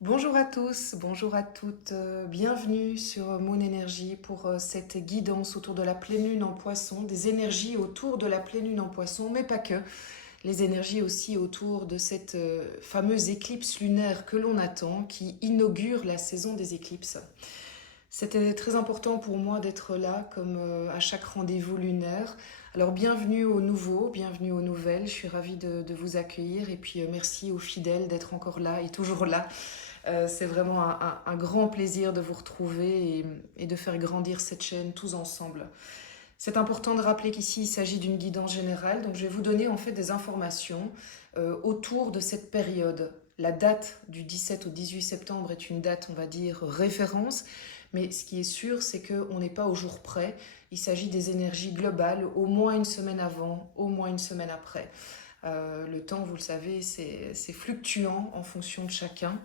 Bonjour à tous, bonjour à toutes, bienvenue sur Moon Énergie pour cette guidance autour de la pleine lune en poisson, des énergies autour de la pleine lune en poisson, mais pas que, les énergies aussi autour de cette fameuse éclipse lunaire que l'on attend, qui inaugure la saison des éclipses. C'était très important pour moi d'être là, comme à chaque rendez-vous lunaire. Alors bienvenue aux nouveaux, bienvenue aux nouvelles, je suis ravie de vous accueillir et puis merci aux fidèles d'être encore là et toujours là. C'est vraiment un grand plaisir de vous retrouver et de faire grandir cette chaîne tous ensemble. C'est important de rappeler qu'ici il s'agit d'une guidance générale, donc je vais vous donner en fait des informations autour de cette période. La date du 17 au 18 septembre est une date, on va dire, référence, mais ce qui est sûr, c'est qu'on n'est pas au jour près. Il s'agit des énergies globales, au moins une semaine avant, au moins une semaine après. Le temps, vous le savez, c'est fluctuant en fonction de chacun.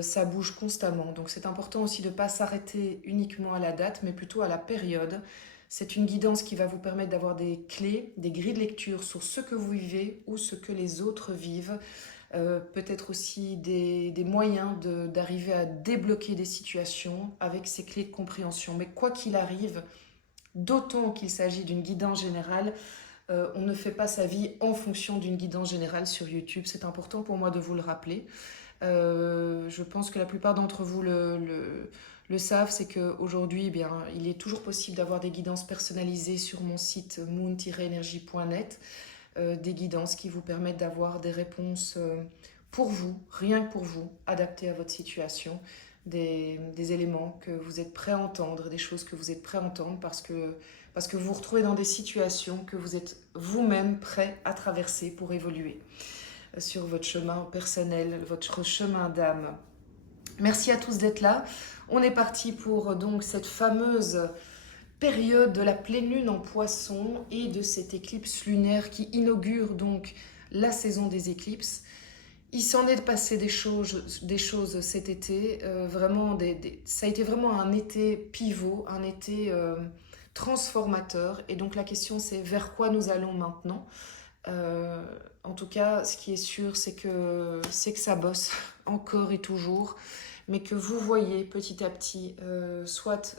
Ça bouge constamment. Donc c'est important aussi de ne pas s'arrêter uniquement à la date, mais plutôt à la période. C'est une guidance qui va vous permettre d'avoir des clés, des grilles de lecture sur ce que vous vivez ou ce que les autres vivent. Peut-être aussi des moyens d'arriver à débloquer des situations avec ces clés de compréhension. Mais quoi qu'il arrive, d'autant qu'il s'agit d'une guidance générale, on ne fait pas sa vie en fonction d'une guidance générale sur YouTube. C'est important pour moi de vous le rappeler. Je pense que la plupart d'entre vous le savent, c'est qu'aujourd'hui, eh bien, il est toujours possible d'avoir des guidances personnalisées sur mon site moon-energie.net, des guidances qui vous permettent d'avoir des réponses pour vous, rien que pour vous, adaptées à votre situation, des éléments que vous êtes prêt à entendre, des choses que vous êtes prêt à entendre parce que vous vous retrouvez dans des situations que vous êtes vous-même prêt à traverser pour évoluer sur votre chemin personnel, votre chemin d'âme. Merci à tous d'être là. On est parti pour donc cette fameuse période de la pleine lune en poisson et de cette éclipse lunaire qui inaugure donc la saison des éclipses. Il s'en est passé des choses cet été, ça a été vraiment un été pivot, un été transformateur. Et donc la question c'est vers quoi nous allons maintenant. Euh, En tout cas, ce qui est sûr, c'est que ça bosse encore et toujours, mais que vous voyez petit à petit, soit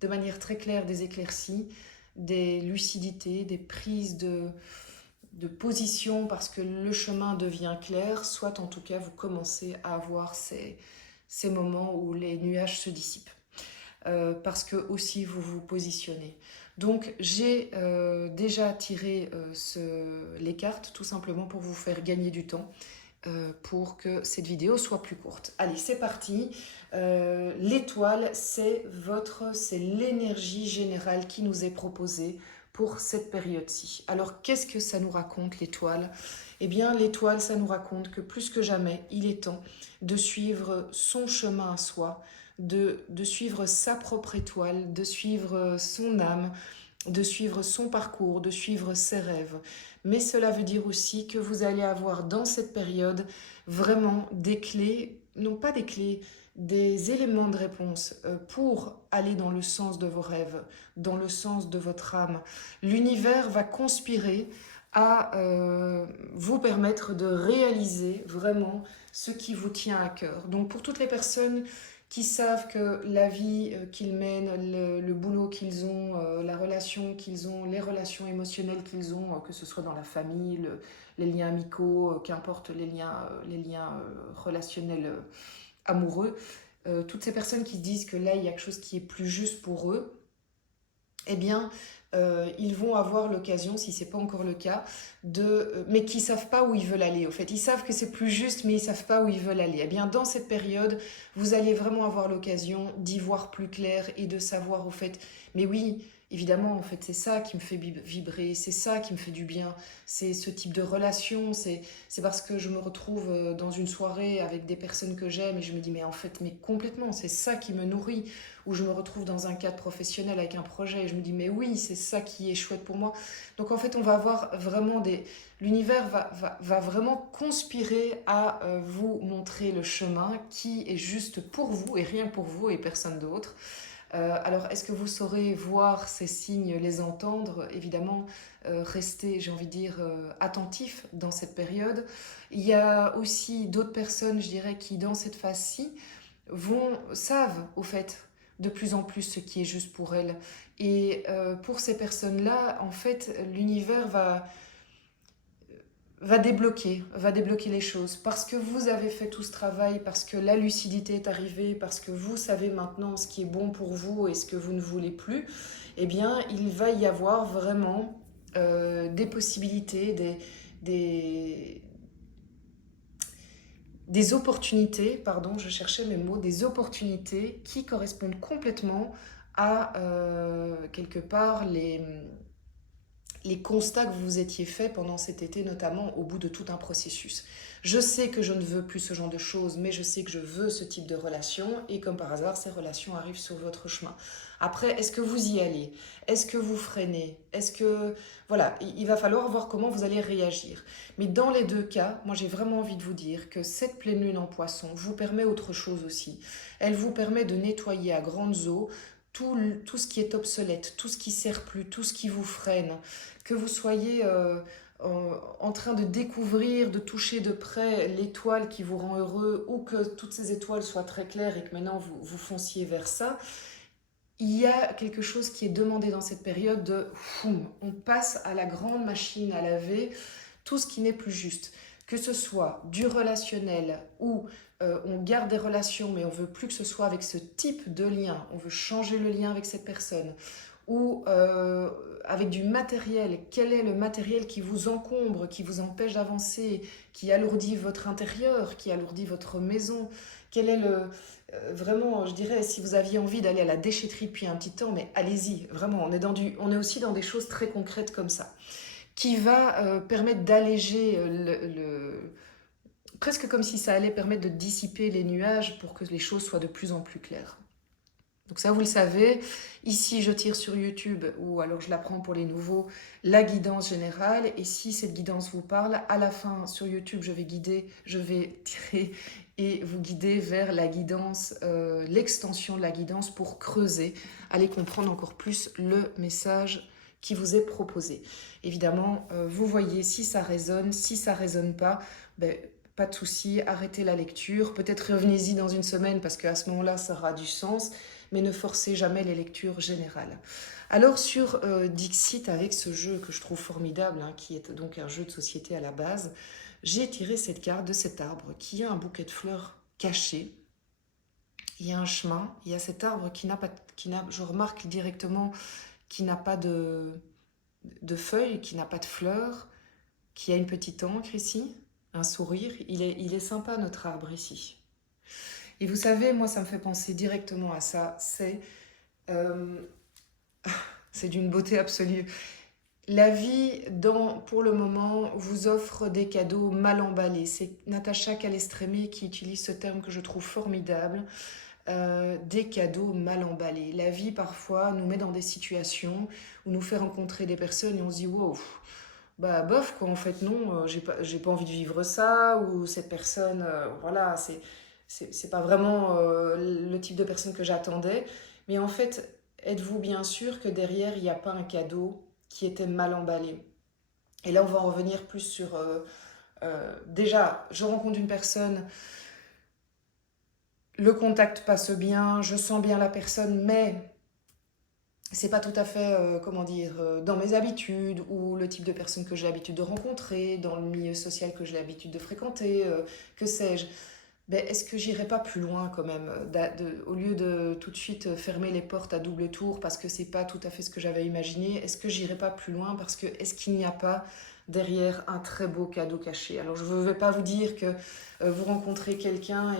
de manière très claire des éclaircies, des lucidités, des prises de position parce que le chemin devient clair, soit en tout cas vous commencez à avoir ces moments où les nuages se dissipent. Parce que aussi vous vous positionnez. Donc j'ai déjà tiré les cartes tout simplement pour vous faire gagner du temps, pour que cette vidéo soit plus courte. Allez, c'est parti. L'étoile, c'est l'énergie générale qui nous est proposée pour cette période-ci. Alors qu'est-ce que ça nous raconte l'étoile? Eh bien l'étoile, ça nous raconte que plus que jamais, il est temps de suivre son chemin à soi, de suivre sa propre étoile, de suivre son âme, de suivre son parcours, de suivre ses rêves. Mais cela veut dire aussi que vous allez avoir dans cette période vraiment des clés, non pas des clés, des éléments de réponse pour aller dans le sens de vos rêves, dans le sens de votre âme. L'univers va conspirer à vous permettre de réaliser vraiment ce qui vous tient à cœur. Donc pour toutes les personnes qui savent que la vie qu'ils mènent, le boulot qu'ils ont, la relation qu'ils ont, les relations émotionnelles qu'ils ont, que ce soit dans la famille, les liens amicaux, qu'importe les liens relationnels amoureux, toutes ces personnes qui se disent que là il y a quelque chose qui est plus juste pour eux, eh bien, ils vont avoir l'occasion, si ce n'est pas encore le cas, mais qui ne savent pas où ils veulent aller. Au fait, ils savent que c'est plus juste, mais ils ne savent pas où ils veulent aller. Eh bien, dans cette période, vous allez vraiment avoir l'occasion d'y voir plus clair et de savoir, au fait, mais oui, évidemment, en fait, c'est ça qui me fait vibrer, c'est ça qui me fait du bien, c'est ce type de relation, c'est parce que je me retrouve dans une soirée avec des personnes que j'aime et je me dis, mais en fait, mais complètement, c'est ça qui me nourrit, où je me retrouve dans un cadre professionnel avec un projet et je me dis mais oui c'est ça qui est chouette pour moi. Donc en fait on va avoir vraiment l'univers va vraiment conspirer à vous montrer le chemin qui est juste pour vous et rien pour vous et personne d'autre. Alors, est-ce que vous saurez voir ces signes, les entendre? Évidemment, restez, j'ai envie de dire, attentif dans cette période. Il y a aussi d'autres personnes, je dirais, qui dans cette phase-ci savent au fait de plus en plus ce qui est juste pour elles. Et pour ces personnes-là, en fait, l'univers va débloquer les choses. Parce que vous avez fait tout ce travail, parce que la lucidité est arrivée, parce que vous savez maintenant ce qui est bon pour vous et ce que vous ne voulez plus, eh bien, il va y avoir vraiment des possibilités, des, des opportunités, pardon, je cherchais mes mots, des opportunités qui correspondent complètement à, quelque part, les constats que vous vous étiez faits pendant cet été, notamment au bout de tout un processus. Je sais que je ne veux plus ce genre de choses, mais je sais que je veux ce type de relation, et comme par hasard, ces relations arrivent sur votre chemin. Après, est-ce que vous y allez? Est-ce que vous freinez? Est-ce que... Voilà, il va falloir voir comment vous allez réagir. Mais dans les deux cas, moi j'ai vraiment envie de vous dire que cette pleine lune en poisson vous permet autre chose aussi. Elle vous permet de nettoyer à grandes eaux tout ce qui est obsolète, tout ce qui ne sert plus, tout ce qui vous freine, que vous soyez en train de découvrir, de toucher de près l'étoile qui vous rend heureux, ou que toutes ces étoiles soient très claires et que maintenant vous fonciez vers ça, il y a quelque chose qui est demandé dans cette période de foum, on passe à la grande machine à laver tout ce qui n'est plus juste. Que ce soit du relationnel ou on garde des relations mais on veut plus que ce soit avec ce type de lien, on veut changer le lien avec cette personne, ou avec du matériel, quel est le matériel qui vous encombre, qui vous empêche d'avancer, qui alourdit votre intérieur, qui alourdit votre maison, quel est le... vraiment, je dirais, si vous aviez envie d'aller à la déchetterie depuis un petit temps, mais allez-y, vraiment, on est aussi dans des choses très concrètes comme ça, qui va permettre d'alléger presque comme si ça allait permettre de dissiper les nuages pour que les choses soient de plus en plus claires. Donc ça, vous le savez. Ici, je tire sur YouTube, ou alors je la prends pour les nouveaux, la guidance générale. Et si cette guidance vous parle, à la fin, sur YouTube, je vais tirer et vous guider vers la guidance, l'extension de la guidance pour creuser, aller comprendre encore plus le message qui vous est proposé. Évidemment, vous voyez si ça résonne, si ça résonne pas, ben, pas de souci, arrêtez la lecture. Peut-être revenez-y dans une semaine parce qu'à ce moment-là, ça aura du sens, mais ne forcez jamais les lectures générales. Alors sur Dixit, avec ce jeu que je trouve formidable, hein, qui est donc un jeu de société à la base, j'ai tiré cette carte de cet arbre qui a un bouquet de fleurs caché. Il y a un chemin, il y a cet arbre je remarque directement, qui n'a pas de feuilles, qui n'a pas de fleurs, qui a une petite encre ici, un sourire. Il est sympa notre arbre ici. Et vous savez, moi, ça me fait penser directement à ça. Euh, c'est d'une beauté absolue. La vie, pour le moment, vous offre des cadeaux mal emballés. C'est Natacha Calestremi qui utilise ce terme que je trouve formidable. Des cadeaux mal emballés. La vie, parfois, nous met dans des situations où nous fait rencontrer des personnes et on se dit « wow, bah bof, quoi, en fait, non, j'ai pas envie de vivre ça », ou cette personne, voilà, c'est pas vraiment le type de personne que j'attendais. Mais en fait, êtes-vous bien sûr que derrière, il n'y a pas un cadeau qui était mal emballé? Et là, on va en revenir plus sur... déjà, je rencontre une personne, le contact passe bien, je sens bien la personne, mais c'est pas tout à fait, comment dire, dans mes habitudes ou le type de personne que j'ai l'habitude de rencontrer, dans le milieu social que j'ai l'habitude de fréquenter, que sais-je. Ben, est-ce que j'irai pas plus loin quand même, au lieu de tout de suite fermer les portes à double tour parce que c'est pas tout à fait ce que j'avais imaginé, est-ce que j'irai pas plus loin parce que est-ce qu'il n'y a pas derrière un très beau cadeau caché? Alors je ne vais pas vous dire que vous rencontrez quelqu'un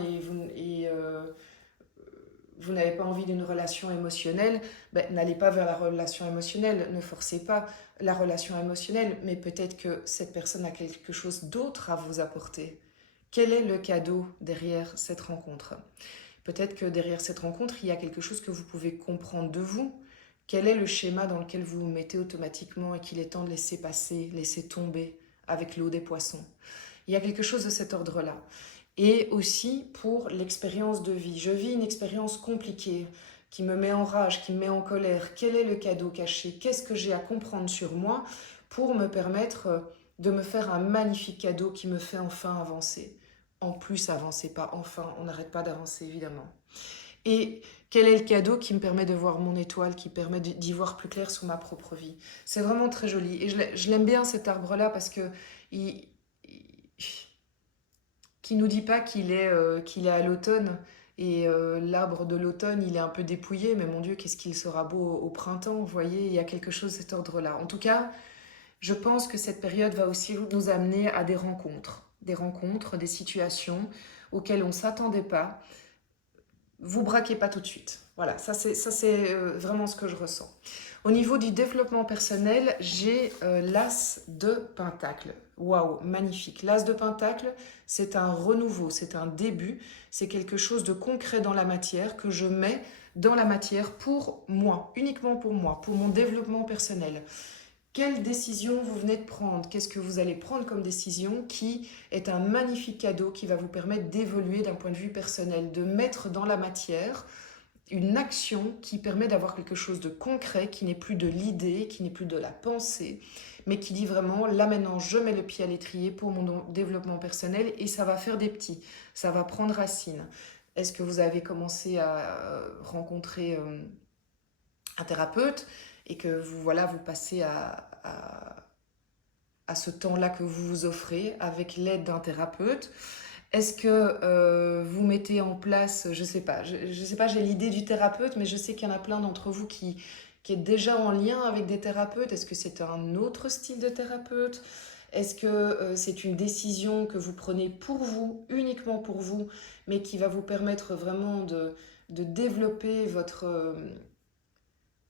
vous n'avez pas envie d'une relation émotionnelle, ben, n'allez pas vers la relation émotionnelle, ne forcez pas la relation émotionnelle, mais peut-être que cette personne a quelque chose d'autre à vous apporter. Quel est le cadeau derrière cette rencontre? Peut-être que derrière cette rencontre, il y a quelque chose que vous pouvez comprendre de vous. Quel est le schéma dans lequel vous vous mettez automatiquement et qu'il est temps de laisser passer, laisser tomber avec l'eau des poissons? Il y a quelque chose de cet ordre-là. Et aussi pour l'expérience de vie. Je vis une expérience compliquée qui me met en rage, qui me met en colère? Quel est le cadeau caché? Qu'est-ce que j'ai à comprendre sur moi pour me permettre de me faire un magnifique cadeau qui me fait enfin avancer? En plus avancer, pas enfin, on n'arrête pas d'avancer évidemment. Et quel est le cadeau qui me permet de voir mon étoile, qui permet d'y voir plus clair sur ma propre vie? C'est vraiment très joli. Et je l'aime bien cet arbre-là parce que il, qui nous dit pas qu'il est à l'automne. Et l'arbre de l'automne, il est un peu dépouillé, mais mon Dieu, qu'est-ce qu'il sera beau au printemps, vous voyez, il y a quelque chose de cet ordre-là. En tout cas, je pense que cette période va aussi nous amener à des rencontres, des situations auxquelles on ne s'attendait pas. Vous braquez pas tout de suite. Voilà, ça c'est vraiment ce que je ressens. Au niveau du développement personnel, j'ai l'as de Pentacle. Waouh, magnifique. L'as de Pentacle, c'est un renouveau, c'est un début, c'est quelque chose de concret dans la matière que je mets dans la matière pour moi, uniquement pour moi, pour mon développement personnel. Quelle décision vous venez de prendre? Qu'est-ce que vous allez prendre comme décision qui est un magnifique cadeau qui va vous permettre d'évoluer d'un point de vue personnel, de mettre dans la matière une action qui permet d'avoir quelque chose de concret, qui n'est plus de l'idée, qui n'est plus de la pensée, mais qui dit vraiment, là maintenant, je mets le pied à l'étrier pour mon développement personnel et ça va faire des petits, ça va prendre racine. Est-ce que vous avez commencé à rencontrer un thérapeute et que vous, voilà, vous passez à ce temps-là que vous vous offrez avec l'aide d'un thérapeute? Est-ce que vous mettez en place, je sais pas, je sais pas, j'ai l'idée du thérapeute, mais je sais qu'il y en a plein d'entre vous qui est déjà en lien avec des thérapeutes. Est-ce que c'est un autre style de thérapeute? Est-ce que c'est une décision que vous prenez pour vous, uniquement pour vous, mais qui va vous permettre vraiment de développer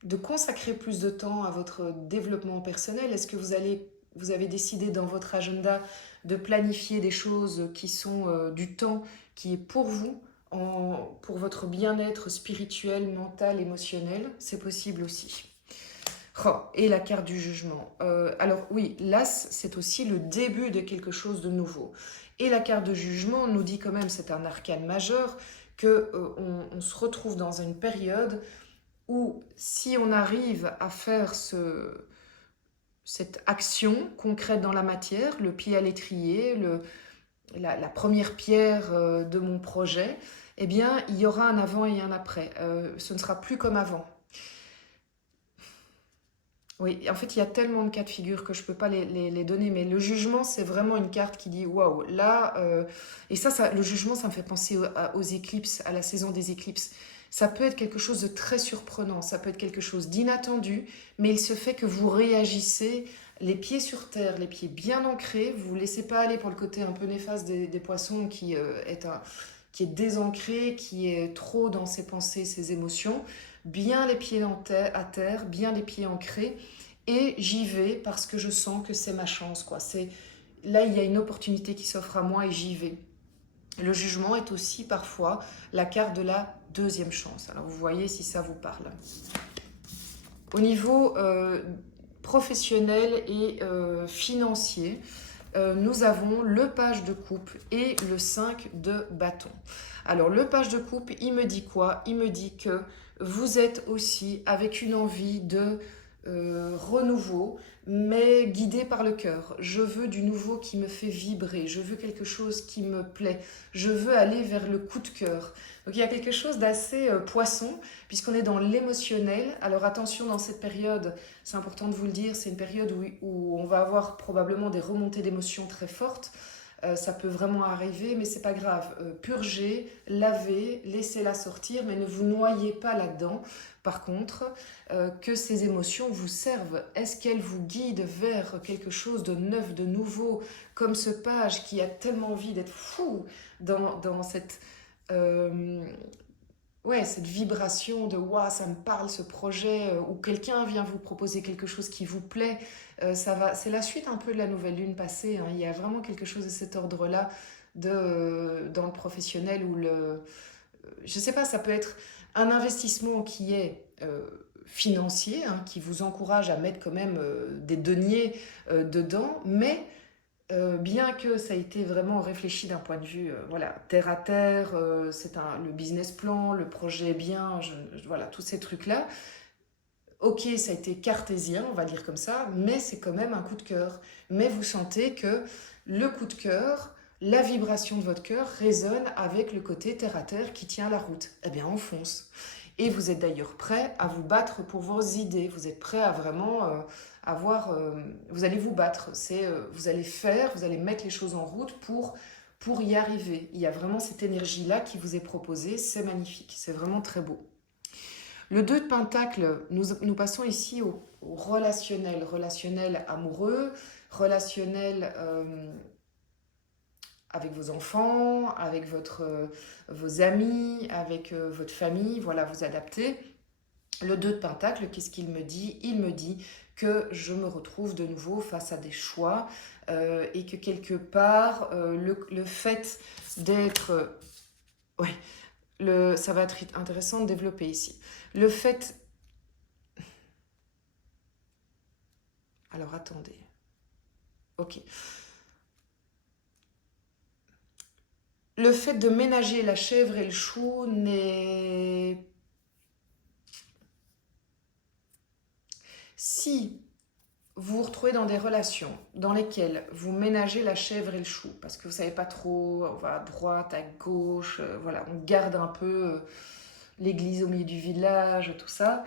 de consacrer plus de temps à votre développement personnel? Est-ce que vous avez décidé dans votre agenda de planifier des choses qui sont du temps qui est pour vous, pour votre bien-être spirituel, mental, émotionnel? C'est possible aussi. Oh, et la carte du jugement. Alors oui, l'as, c'est aussi le début de quelque chose de nouveau. Et la carte de jugement nous dit quand même, c'est un arcane majeur, que on se retrouve dans une période où si on arrive à faire cette action concrète dans la matière, le pied à l'étrier, la première pierre de mon projet, eh bien, il y aura un avant et un après. Ce ne sera plus comme avant. Oui, en fait, il y a tellement de cas de figure que je ne peux pas les donner, mais le jugement, c'est vraiment une carte qui dit waouh, là, et le jugement, ça me fait penser aux éclipses, à la saison des éclipses. Ça peut être quelque chose de très surprenant, ça peut être quelque chose d'inattendu, mais il se fait que vous réagissez les pieds sur terre, les pieds bien ancrés, vous ne vous laissez pas aller pour le côté un peu néfaste des poissons qui est désancré, qui est trop dans ses pensées, ses émotions, bien les pieds à terre, bien les pieds ancrés, et j'y vais parce que je sens que c'est ma chance, quoi. Là, il y a une opportunité qui s'offre à moi et j'y vais. Le jugement est aussi parfois la carte de la deuxième chance. Alors vous voyez si ça vous parle. Au niveau professionnel et financier, nous avons le page de coupe et le 5 de bâton. Alors le page de coupe, il me dit quoi? Il me dit que vous êtes aussi avec une envie de renouveau, mais guidé par le cœur. Je veux du nouveau qui me fait vibrer, je veux quelque chose qui me plaît, je veux aller vers le coup de cœur. Donc il y a quelque chose d'assez poisson, puisqu'on est dans l'émotionnel. Alors attention, dans cette période, c'est important de vous le dire, c'est une période où on va avoir probablement des remontées d'émotions très fortes. Ça peut vraiment arriver, mais c'est pas grave. Purgez, lavez, laissez-la sortir, mais ne vous noyez pas là-dedans. Par contre, que ces émotions vous servent. Est-ce qu'elles vous guident vers quelque chose de neuf, de nouveau, comme ce page qui a tellement envie d'être fou dans cette... cette vibration de waouh, ça me parle ce projet, ou quelqu'un vient vous proposer quelque chose qui vous plaît, c'est la suite un peu de la nouvelle lune passée, hein. Il y a vraiment quelque chose de cet ordre-là dans le professionnel ou je sais pas, ça peut être un investissement qui est financier, hein, qui vous encourage à mettre quand même des deniers dedans, mais bien que ça a été vraiment réfléchi d'un point de vue voilà, terre à terre, le business plan, le projet est bien, voilà, tous ces trucs-là. Ok, ça a été cartésien, on va dire comme ça, mais c'est quand même un coup de cœur. Mais vous sentez que le coup de cœur, la vibration de votre cœur résonne avec le côté terre à terre qui tient la route. Eh bien, on fonce. Et vous êtes d'ailleurs prêt à vous battre pour vos idées. Vous êtes prêt à vraiment vous allez vous battre. Vous allez faire, vous allez mettre les choses en route pour y arriver. Il y a vraiment cette énergie-là qui vous est proposée. C'est magnifique. C'est vraiment très beau. Le 2 de Pentacle, nous passons ici au relationnel. Relationnel amoureux, relationnel avec vos enfants, avec vos amis, avec votre famille. Voilà, vous adaptez. Le 2 de Pentacle, qu'est-ce qu'il me dit? Il me dit que je me retrouve de nouveau face à des choix et que quelque part, le fait d'être... ouais, ça va être intéressant de développer ici. Le fait... Alors, attendez. Ok. Le fait de ménager la chèvre et le chou n'est... Si vous vous retrouvez dans des relations dans lesquelles vous ménagez la chèvre et le chou, parce que vous ne savez pas trop, on va à droite, à gauche, voilà, on garde un peu l'église au milieu du village, tout ça,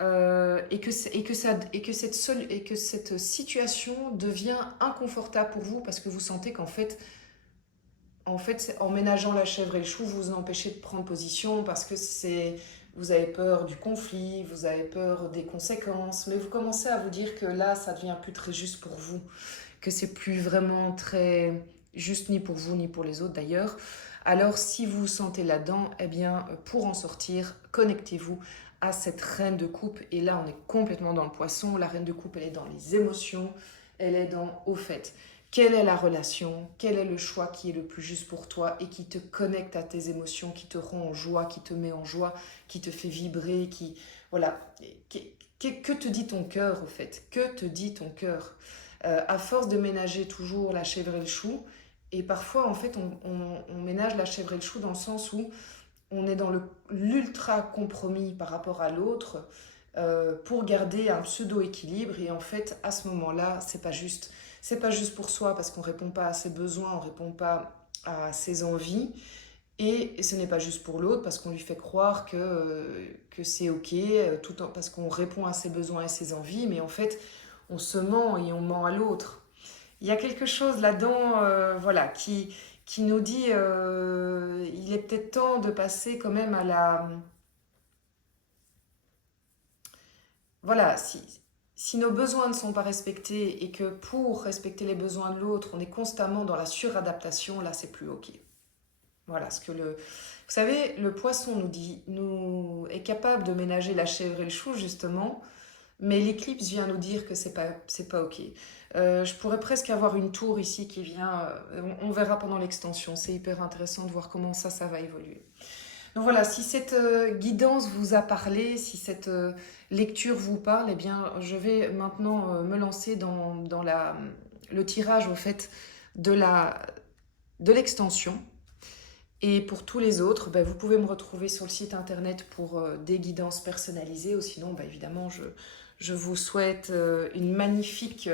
et que cette situation devient inconfortable pour vous parce que vous sentez qu'en fait, en ménageant la chèvre et le chou, vous vous empêchez de prendre position parce que vous avez peur du conflit, vous avez peur des conséquences, mais vous commencez à vous dire que là, ça devient plus très juste pour vous, que c'est plus vraiment très juste ni pour vous ni pour les autres d'ailleurs. Alors si vous vous sentez là-dedans, eh bien pour en sortir, connectez-vous à cette reine de coupe. Et là, on est complètement dans le poisson. La reine de coupe, elle est dans les émotions, elle est dans au fait. Quelle est la relation? Quel est le choix qui est le plus juste pour toi et qui te connecte à tes émotions, qui te rend en joie, qui te met en joie, qui te fait vibrer, qui... Voilà. Que te dit ton cœur, au fait? Que te dit ton cœur? À force de ménager toujours la chèvre et le chou, et parfois, en fait, on ménage la chèvre et le chou dans le sens où on est dans l'ultra compromis par rapport à l'autre pour garder un pseudo-équilibre. Et en fait, à ce moment-là, c'est pas juste. C'est pas juste pour soi parce qu'on répond pas à ses besoins, on répond pas à ses envies. Et ce n'est pas juste pour l'autre parce qu'on lui fait croire que c'est ok, parce qu'on répond à ses besoins et ses envies. Mais en fait, on se ment et on ment à l'autre. Il y a quelque chose là-dedans voilà, qui nous dit il est peut-être temps de passer quand même à la... Voilà, si nos besoins ne sont pas respectés et que pour respecter les besoins de l'autre, on est constamment dans la suradaptation, là, c'est plus OK. Voilà, vous savez, le poisson nous est capable de ménager la chèvre et le chou, justement, mais l'éclipse vient nous dire que c'est pas OK. Je pourrais presque avoir une tour ici qui vient, on verra pendant l'extension, c'est hyper intéressant de voir comment ça va évoluer. Donc voilà, si cette guidance vous a parlé, si cette lecture vous parle, eh bien, je vais maintenant me lancer dans le tirage au fait de l'extension. Et pour tous les autres, ben, vous pouvez me retrouver sur le site internet pour des guidances personnalisées. Ou sinon, ben, évidemment, je vous souhaite une magnifique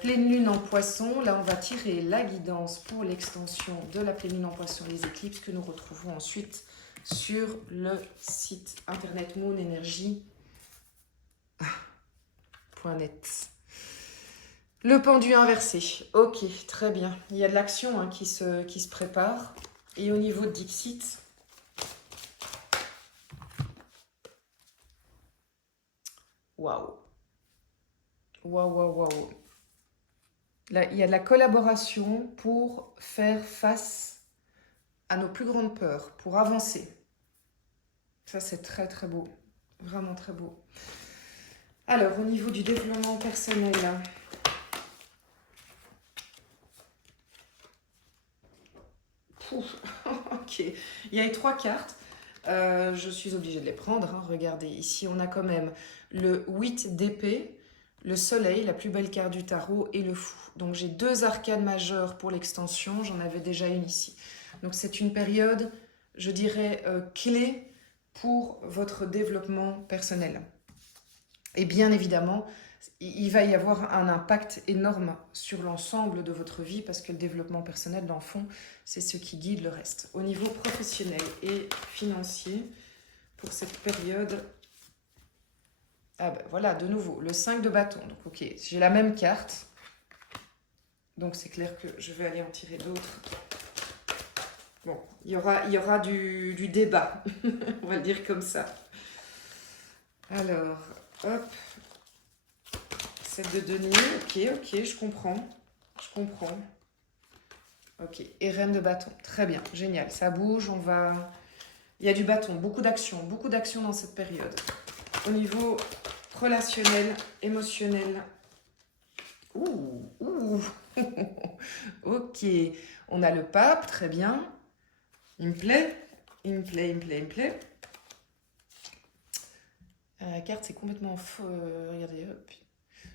pleine lune en poisson. Là, on va tirer la guidance pour l'extension de la pleine lune en poisson, les éclipses, que nous retrouvons ensuite sur le site internet moonenergy.net. Le pendu inversé. Ok, très bien. Il y a de l'action hein, qui se prépare. Et au niveau de Dixit, waouh. Waouh, waouh, waouh. Là, il y a de la collaboration pour faire face à nos plus grandes peurs, pour avancer. Ça, c'est très, très beau. Vraiment très beau. Alors, au niveau du développement personnel, ok. Il y a les 3 cartes. Je suis obligée de les prendre. Hein. Regardez, ici, on a quand même le 8 d'épée, le soleil, la plus belle carte du tarot, et le fou. Donc j'ai 2 arcanes majeures pour l'extension, j'en avais déjà une ici. Donc c'est une période, je dirais, clé pour votre développement personnel. Et bien évidemment, il va y avoir un impact énorme sur l'ensemble de votre vie parce que le développement personnel, dans le fond, c'est ce qui guide le reste. Au niveau professionnel et financier, pour cette période, ah ben voilà, de nouveau, le 5 de bâton. Donc ok, j'ai la même carte. Donc c'est clair que je vais aller en tirer d'autres. Bon, il y aura du débat, on va le dire comme ça. Alors, hop. 7 de denier, ok, je comprends. Ok, et reine de bâton, très bien, génial, ça bouge, on va... Il y a du bâton, beaucoup d'actions dans cette période. Au niveau relationnel, émotionnel, ok, on a le pape, très bien, il me plaît. La carte, c'est complètement faux, regardez, hop.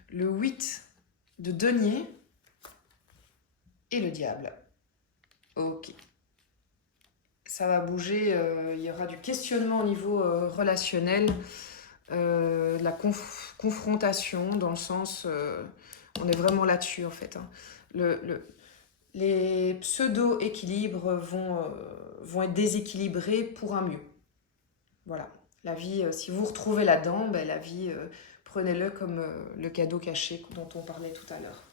Le 8 de denier et le diable. Ok. Ça va bouger, il y aura du questionnement au niveau relationnel, la confrontation, dans le sens, on est vraiment là-dessus en fait. Hein. Les pseudo-équilibres vont être déséquilibrés pour un mieux. Voilà. La vie, si vous vous retrouvez là-dedans, ben, la vie, prenez-le comme le cadeau caché dont on parlait tout à l'heure.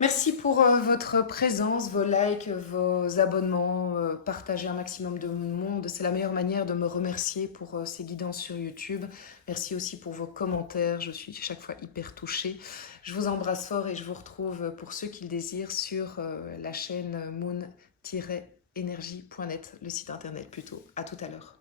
Merci pour votre présence, vos likes, vos abonnements, partagez un maximum de monde. C'est la meilleure manière de me remercier pour ces guidances sur YouTube. Merci aussi pour vos commentaires, je suis chaque fois hyper touchée. Je vous embrasse fort et je vous retrouve pour ceux qui le désirent sur la chaîne moon-energy.net, le site internet plutôt. À tout à l'heure.